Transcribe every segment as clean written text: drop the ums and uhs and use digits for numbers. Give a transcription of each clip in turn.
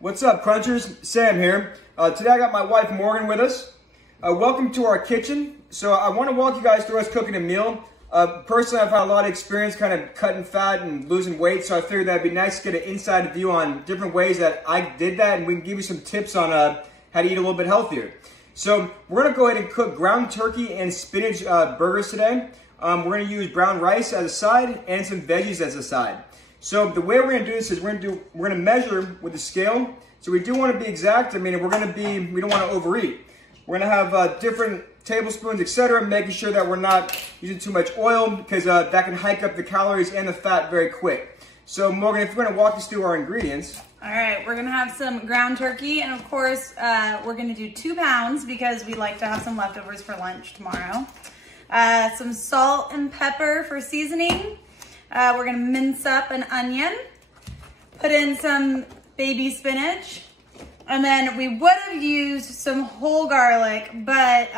What's up, Crunchers? Sam here. Today I got my wife Morgan with us. Welcome to our kitchen. So I want to walk you guys through us cooking a meal. Personally, I've had a lot of experience kind of cutting fat and losing weight, so I figured that'd be nice to get an inside view on different ways that I did that, and we can give you some tips on how to eat a little bit healthier. So we're going to go ahead and cook ground turkey and spinach burgers today. We're going to use brown rice as a side and some veggies as a side. So the way we're going to do this is we're going to measure with the scale. So we do want to be exact. I mean, we don't want to overeat. We're going to have different tablespoons, etc., making sure that we're not using too much oil because that can hike up the calories and the fat very quick. So Morgan, if you're going to walk us through our ingredients. All right, we're gonna have some ground turkey, and of course, we're gonna do 2 pounds because we like to have some leftovers for lunch tomorrow. Some salt and pepper for seasoning. We're gonna mince up an onion, put in some baby spinach, and then we would have used some whole garlic, but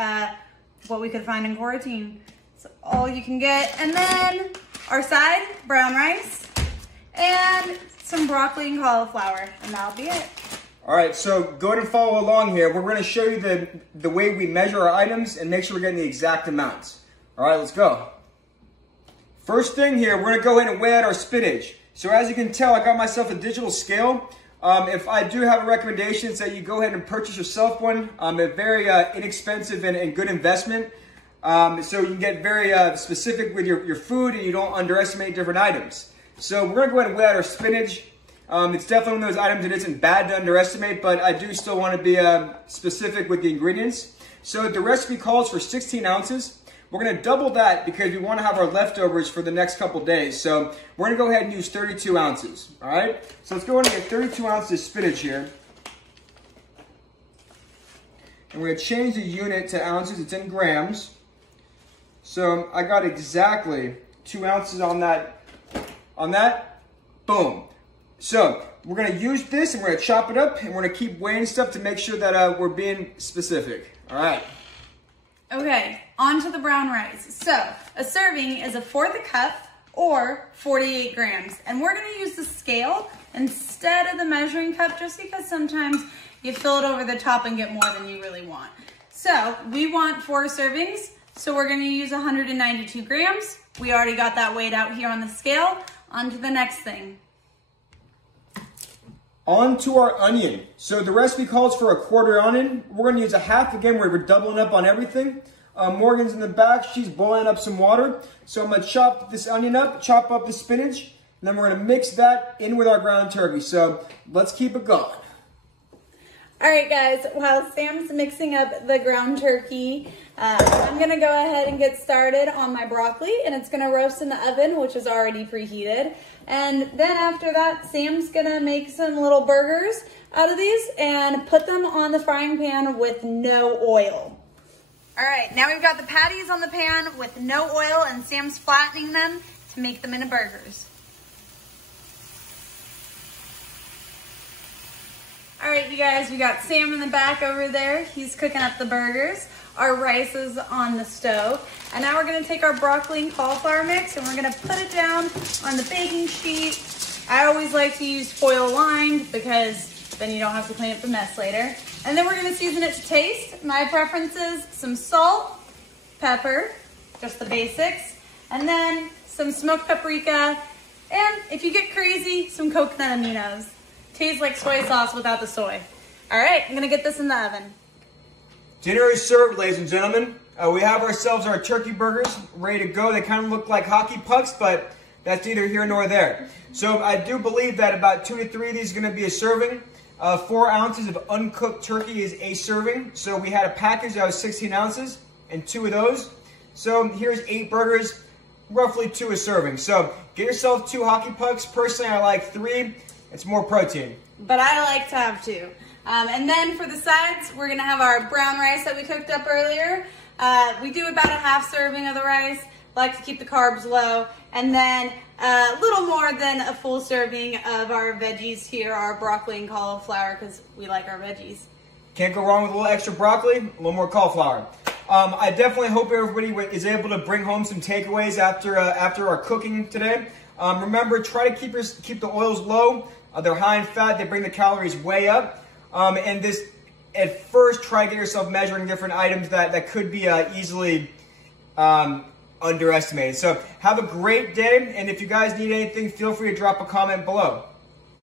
what we could find in quarantine. It's all you can get. And then our side, brown rice, and some broccoli and cauliflower, and that'll be it. All right, so go ahead and follow along here. We're gonna show you the way we measure our items and make sure we're getting the exact amounts. All right, let's go. First thing here, we're gonna go ahead and weigh out our spinach. So as you can tell, I got myself a digital scale. If I do have a recommendation, it's that you go ahead and purchase yourself one. A very inexpensive and good investment. So you can get very specific with your food and you don't underestimate different items. So we're gonna go ahead and weigh out our spinach. It's definitely one of those items that isn't bad to underestimate, but I do still want to be specific with the ingredients. So the recipe calls for 16 ounces. We're gonna double that because we want to have our leftovers for the next couple days. So we're gonna go ahead and use 32 ounces, all right? So let's go ahead and get 32 ounces of spinach here. And we're gonna change the unit to ounces, it's in grams. So I got exactly 2 ounces on that, boom. So we're gonna use this and we're gonna chop it up and we're gonna keep weighing stuff to make sure that we're being specific, all right? Okay, on to the brown rice. So a serving is 1/4 cup or 48 grams. And we're gonna use the scale instead of the measuring cup just because sometimes you fill it over the top and get more than you really want. So we want 4 servings, so we're gonna use 192 grams. We already got that weighed out here on the scale. On to the next thing. On to our onion. So the recipe calls for 1/4 onion. We're gonna use 1/2 again where we're doubling up on everything. Morgan's in the back, she's boiling up some water. So I'm gonna chop this onion up, chop up the spinach, and then we're gonna mix that in with our ground turkey. So let's keep it going. All right, guys, while Sam's mixing up the ground turkey, I'm gonna go ahead and get started on my broccoli, and it's gonna roast in the oven, which is already preheated. And then after that, Sam's gonna make some little burgers out of these and put them on the frying pan with no oil. All right, now we've got the patties on the pan with no oil, and Sam's flattening them to make them into burgers. All right, you guys, we got Sam in the back over there. He's cooking up the burgers. Our rice is on the stove. And now we're gonna take our broccoli and cauliflower mix and we're gonna put it down on the baking sheet. I always like to use foil lined because then you don't have to clean up the mess later. And then we're gonna season it to taste. My preference is some salt, pepper, just the basics, and then some smoked paprika, and if you get crazy, some coconut aminos. Tastes like soy sauce without the soy. All right, I'm gonna get this in the oven. Dinner is served, ladies and gentlemen. We have ourselves our turkey burgers ready to go. They kind of look like hockey pucks, but that's neither here nor there. So I do believe that about 2 to 3 of these are gonna be a serving. 4 ounces of uncooked turkey is a serving. So we had a package that was 16 ounces and 2 of those. So here's 8 burgers, roughly 2 a serving. So get yourself 2 hockey pucks. Personally, I like 3. It's more protein. But I like to have 2. And then for the sides, we're gonna have our brown rice that we cooked up earlier. We do about a 1/2 serving of the rice. Like to keep the carbs low. And then a little more than a full serving of our veggies here, our broccoli and cauliflower, because we like our veggies. Can't go wrong with a little extra broccoli, a little more cauliflower. I definitely hope everybody is able to bring home some takeaways after our cooking today. Remember, try to keep the oils low. They're high in fat. They bring the calories way up. And this, at first, try to get yourself measuring different items that could be easily underestimated. So have a great day. And if you guys need anything, feel free to drop a comment below.